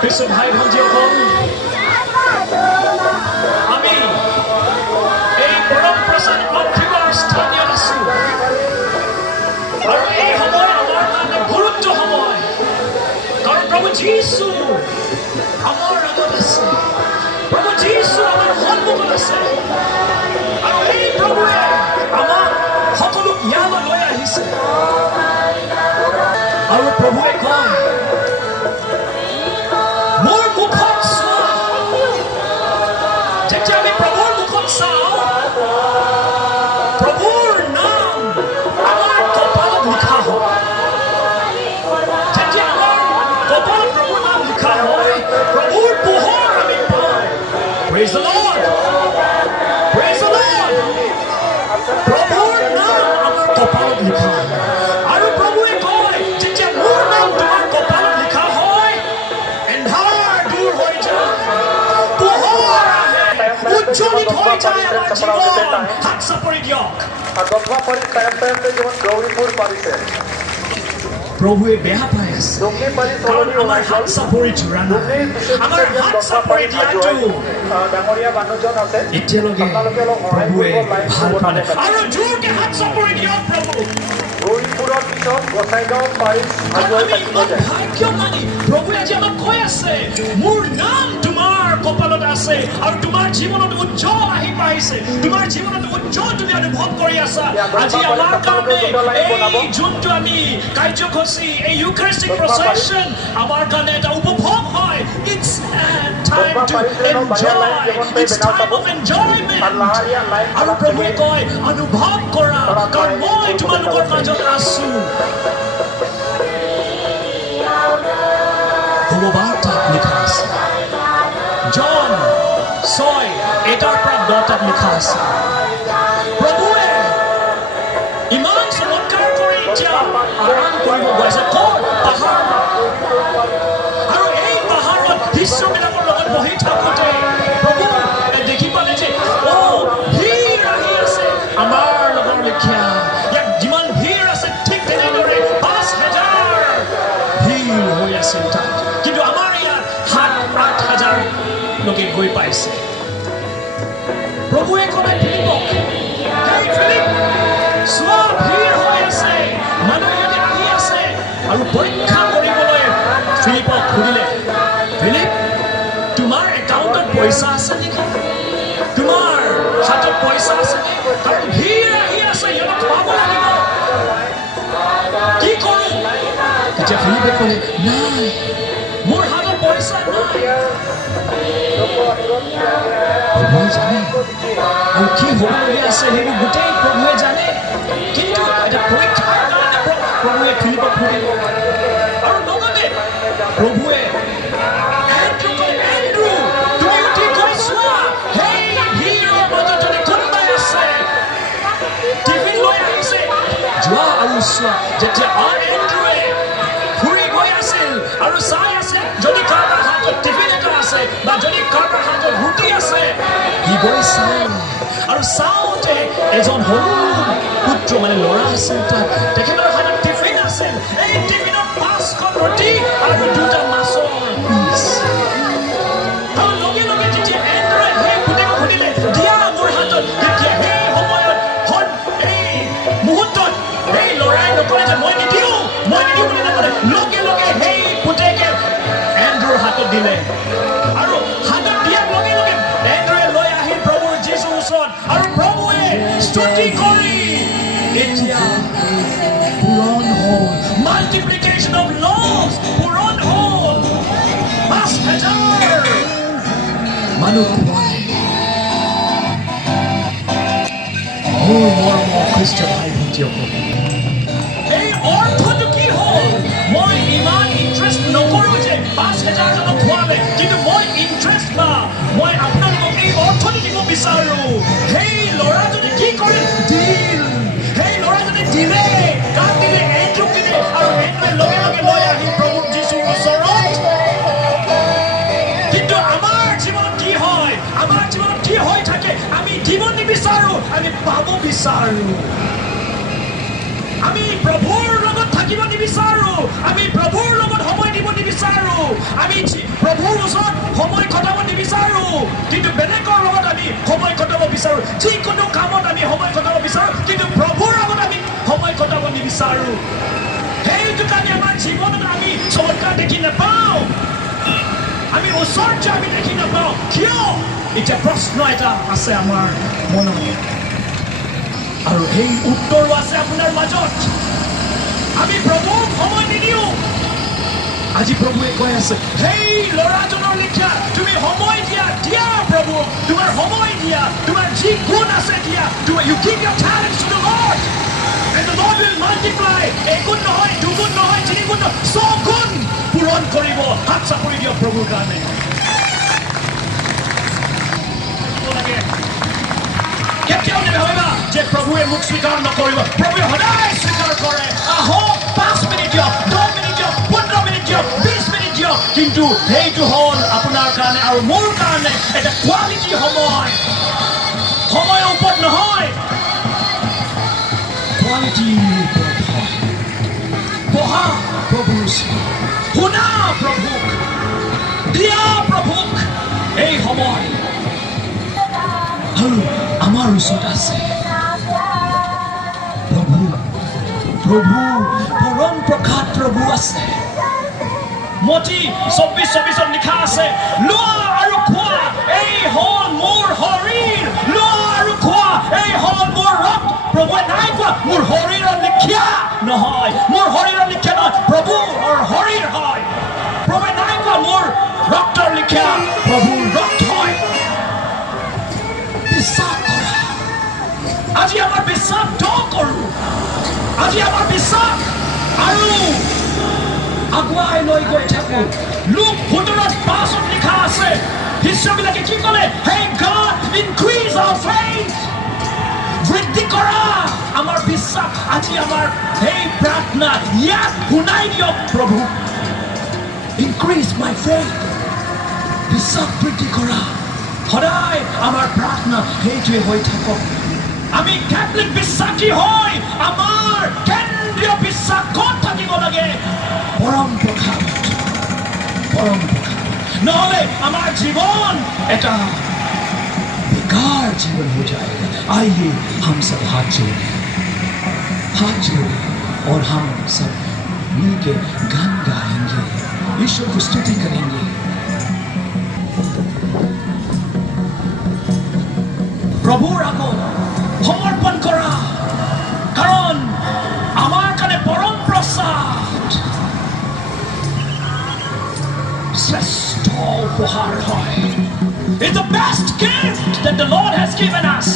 Christian ভাই ভণ্টিসকল, আমি এই পৰম প্ৰচাৰ অক্ষিকৰ স্থানীয় আছোঁ আৰু এই সময় আমাৰ কাৰণে গুৰুত্ব সময়, কাৰণ প্ৰভু যীশু আমাৰ আগত আছে, প্ৰভু যীশু আমাৰ সন্মুখত আছে আৰু এই প্ৰভুৱে আমাক সকলো ইয়ালৈ লৈ আহিছে আৰু প্ৰভুৱে কয় মোৰ মুখত চোৱা। যেতিয়া আমি প্ৰভুৰ মুখত চাওঁ, প্ৰভুৰ নাম আমাৰ কপালত লিখা হয়। যেতিয়া আমাৰ কপালত প্ৰভুৰ নাম লিখা হয়, প্ৰভুৰ পোহৰ আমি পাওঁ। Praise the Lord! Praise the Lord! প্ৰভুৰ নাম আমাৰ কপালত লিখা হয় আৰু প্ৰভুৱে কয় যেতিয়া মোৰ নাম তোমাৰ কপালত লিখা হয়, উজ্জ্বলিত হৈ যায় আমাৰ জীৱন। হাত চাপৰি দিয়ক। প্ৰভুৱে বেয়া পাই আছে, কাৰণ আমাৰ হাত চাপৰি জোৰা নাই। আমাৰ হাত চাপৰি দিয়াটো এতিয়ালৈকে প্ৰভুৱে ভাল পালে আৰু জোৰকে হাত চাপৰি দিয়ক প্ৰভু। ভাগ্যমানী প্ৰভুৱে আজি আমাক কৈ আছে, মোৰ নাম তোমাৰ কপালত আছে আৰু তোমাৰ জীৱনত উজ্জ্বল আহি পাইছে, তোমাৰ জীৱনত উজ্জ্বল তুমি অনুভৱ কৰি আছা। আজি আমাৰ কাৰণে এই যোনটো আমি কাৰ্যসূচী, এই Eucharistic Procession আমাৰ কাৰণে এটা উপভোগ হয়। It's time to enjoy. It's time of enjoyment. আৰু প্ৰভুৱে কয় অনুভৱ কৰা, কাৰণ মই তোমালোকৰ মাজত আছো। শুভবাৰ্তাত লিখা আছে, জন 6:1-10 লিখা আছে, প্ৰভুৱে ইমান চমৎকাৰ কৰি এতিয়া আৰাম কৰিব গৈছে ক'ত? পাহাৰ। আৰু এই পাহাৰত শিষ্যবিলাকৰ লগত বহি থাকোঁতে প্ৰভু দেখি পালে যে ভিৰ আহি আছে আমাৰ লগৰ লেখীয়া। ইয়াত যিমান ভিৰ আছে ঠিক তেনেদৰে 5,000 ভিৰ হৈ আছিল তাত, কিন্তু আমাৰ ইয়াত 7-8,000 লোকে গৈ পাইছে। প্ৰভুৱে ক'লে ফিলিপক, হেই ফিলিপ, চোৱা ভিৰ হৈ আছে, মানুহ ইয়াতে আহি আছে। আৰু পৰীক্ষা কৰিবলৈ ফিলিপক সুধিলে, ফিলিপ তোমাৰ একাউণ্টত পইচা আছে নেকি? তোমাৰ হাতত পইচা আছে নে? কাৰণ ভিৰ আহি আছে, সিহঁতক খুৱাব লাগিব, কি কৰোঁ? তেতিয়া ফিলিপে ক'লে, নাই, মোৰ হাতত পইচা নাই। প্ৰভুৱে জানে আৰু কি হ'বলগীয়া আছে সেইবোৰ গোটেই প্ৰভুৱে জানে, কিন্তু এটা পৰীক্ষাৰ কাৰণে প্ৰভুৱে ফিলিপক সুধিব। আৰু লগতে প্ৰভুৱে এন্ড্ৰু তুমি উঠি গৈ চোৱা, সেই ভিৰৰ মাজত যদি কোনোবাই আছে টিফিন লৈ আহিছে, যোৱা আৰু চোৱা। যেতিয়া এন্ড্ৰুৱে ফুৰি গৈ আছিল আৰু চাই আছিল যদি কাৰোবাৰ হাতত টিফিন এটা আছে বা যদি কাৰোবাৰ হাতত ৰুটি আছে, সি গৈ চাই আৰু চাওঁতে এজন সৰু পুত্ৰ মানে ল'ৰা আছিল তাত, তেখেতৰ হাতত টিফিন আছিল। এই টিফিনত 5খন ৰুটি আৰু 2টা মাছৰ পিচ। আৰু লগে লগে যেতিয়া এন্ড্ৰুৱে সেই পুতেকক সুধিলে, দিয়া মোৰ হাতত, তেতিয়া সেই সময়ত এই মুহূৰ্তত সেই ল'ৰাই নকলে যে মই নিদিওঁ বুলি নকলে, লগে লগে সেই পুতেকে এন্ড্ৰুৰ হাতত দিলে আৰু হাতত দিয়াৰ লগে লগে এন্ড্ৰুৱে লৈ আহিল প্ৰভু যীশুৰ ওচৰত আৰু প্ৰভুৱে স্তুতি কৰি এতিয়া পূৰণ হ'ল, মাল্টিপ্লিকেশ্যন অফ লভছ পূৰণ হ'ল, 5,000 মানুহ খুৱালে। মোৰ মৰমৰ খ্ৰীষ্ট ভাই ভণ্টিসকল, এই অৰ্থটো কি হ'ল? মই ইমান ইণ্টাৰেষ্ট নকৰোঁ যে 5,000 জনক খোৱালে, কিন্তু মই ইণ্টাৰেষ্ট বা মই আপোনালোকক এই অৰ্থটো দিব বিচাৰিছোঁ আমি পাব বিচাৰো আমি প্ৰভুৰ লগত থাকিব নিবিচাৰো আমি প্ৰভুৰ লগত সময় দিব নিবিচাৰো আমি প্ৰভুৰ ওচৰত সময় কটাব নিবিচাৰো কিন্তু বেলেগৰ লগত আমি সময় কটাব বিচাৰো যিকোনো কামত আমি সময় কটাব বিচাৰো কিন্তু প্ৰভুৰ লগত আমি সময় কটাব নিবিচাৰো সেইটো কাৰণে আমাৰ জীৱনত আমি চমৎকাৰ দেখি নাপাওঁ আমি ঐশ্বৰ্য আমি দেখি নাপাওঁ কিয় এতিয়া প্ৰশ্ন এটা আছে আমাৰ মনত আৰু সেই উত্তৰো আছে আপোনাৰ মাজত আমি প্ৰভুক সময় নিদিওঁ আজি প্ৰভুৱে কৈ আছে সেই ল'ৰাজনৰ লেখীয়া তুমি সময় দিয়া প্ৰভু তোমাৰ সময় দিয়া তোমাৰ যি গুণ আছে দিয়া you give your talents to the Lord and the Lord will multiply এগুণ নহয় দুগুণ নহয় তিনিগুণ নহয় 100 গুণ পূৰণ কৰিব হাত চাপৰি দিয়ক প্ৰভুৰ কাৰণে কেতিয়াও নেভাবিবা যে প্ৰভুৱে মোক স্বীকাৰ নকৰিব প্ৰভুৱে সদায় স্বীকাৰ কৰে আহক 5 মিনিট দিয়ক 10 মিনিট দিয়ক 15 মিনিট দিয়ক 20 মিনিট দিয়ক কিন্তু সেইটো হ'ল আপোনাৰ কাৰণে আৰু মোৰ কাৰণে এটা কোৱালিটি সময়ৰ ওপৰত নহয় কোৱালিটিৰ ওপৰত হয় বহা প্ৰভুৰ শুনা প্ৰভুক দিয়া প্ৰভুক এই সময় আৰু আমাৰ ওচৰত আছে প্ৰভু পৰম প্ৰকাশ প্ৰভু আছে মতি 24:24 লিখা আছে লোৱা আৰু খোৱা এই হ'ল মোৰ শৰীৰ লোৱা আৰু খোৱা এই হ'ল মোৰ ৰক্ত প্ৰভুৱে নাই কোৱা মোৰ শৰীৰৰ লেখীয়া নহয় মোৰ শৰীৰৰ লেখীয়া নহয় প্ৰভুৰ শৰীৰ হয় প্ৰভুৱে নাই কোৱা মোৰ ৰক্তৰ লেখীয়া প্ৰভুৰ ৰক্ত হয় বিশ্বাস কৰা আজি আমাৰ বিশ্বাস কৰোঁ আজি আমাৰ বিশ্বাস আৰু আগুৱাই লৈ গৈ থাকোঁ লুক 17:5 লিখা আছে শিষ্যবিলাকে কি ক'লে Hey God increase our faith বৃদ্ধি কৰা আমাৰ বিশ্বাস আজি আমাৰ এই প্ৰাৰ্থনা ইয়াত শুনাই দিয়ক প্ৰভু increase my faith বিশ্বাস বৃদ্ধি কৰা সদায় আমাৰ প্ৰাৰ্থনা সেইটোৱে হৈ থাকক আমি কেথলিক বিশ্বাসী হৈ আমাৰ কেন্দ্ৰীয় বিশ্বাস ক'ত থাকিব লাগে পৰম প্ৰকাশত নহ'লে আমাৰ জীৱন এটা बेकार जीवन हो जाएगा आइए हम सब हाथ जोड़ें और हम सब मिलके गान गाएंगे ईश्वर को स्तुति करेंगे প্ৰভুৰ আগত সমৰ্পণ কৰা কাৰণ আমাৰ কাৰণে পৰম প্ৰসাদ শ্ৰেষ্ঠ উপহাৰ হয় It's the best gift that the Lord has given us.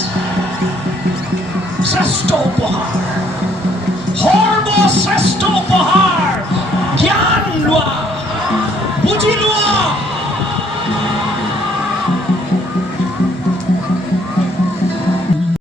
শ্রেষ্ঠ উপহার সর্বশ্রেষ্ঠ উপহার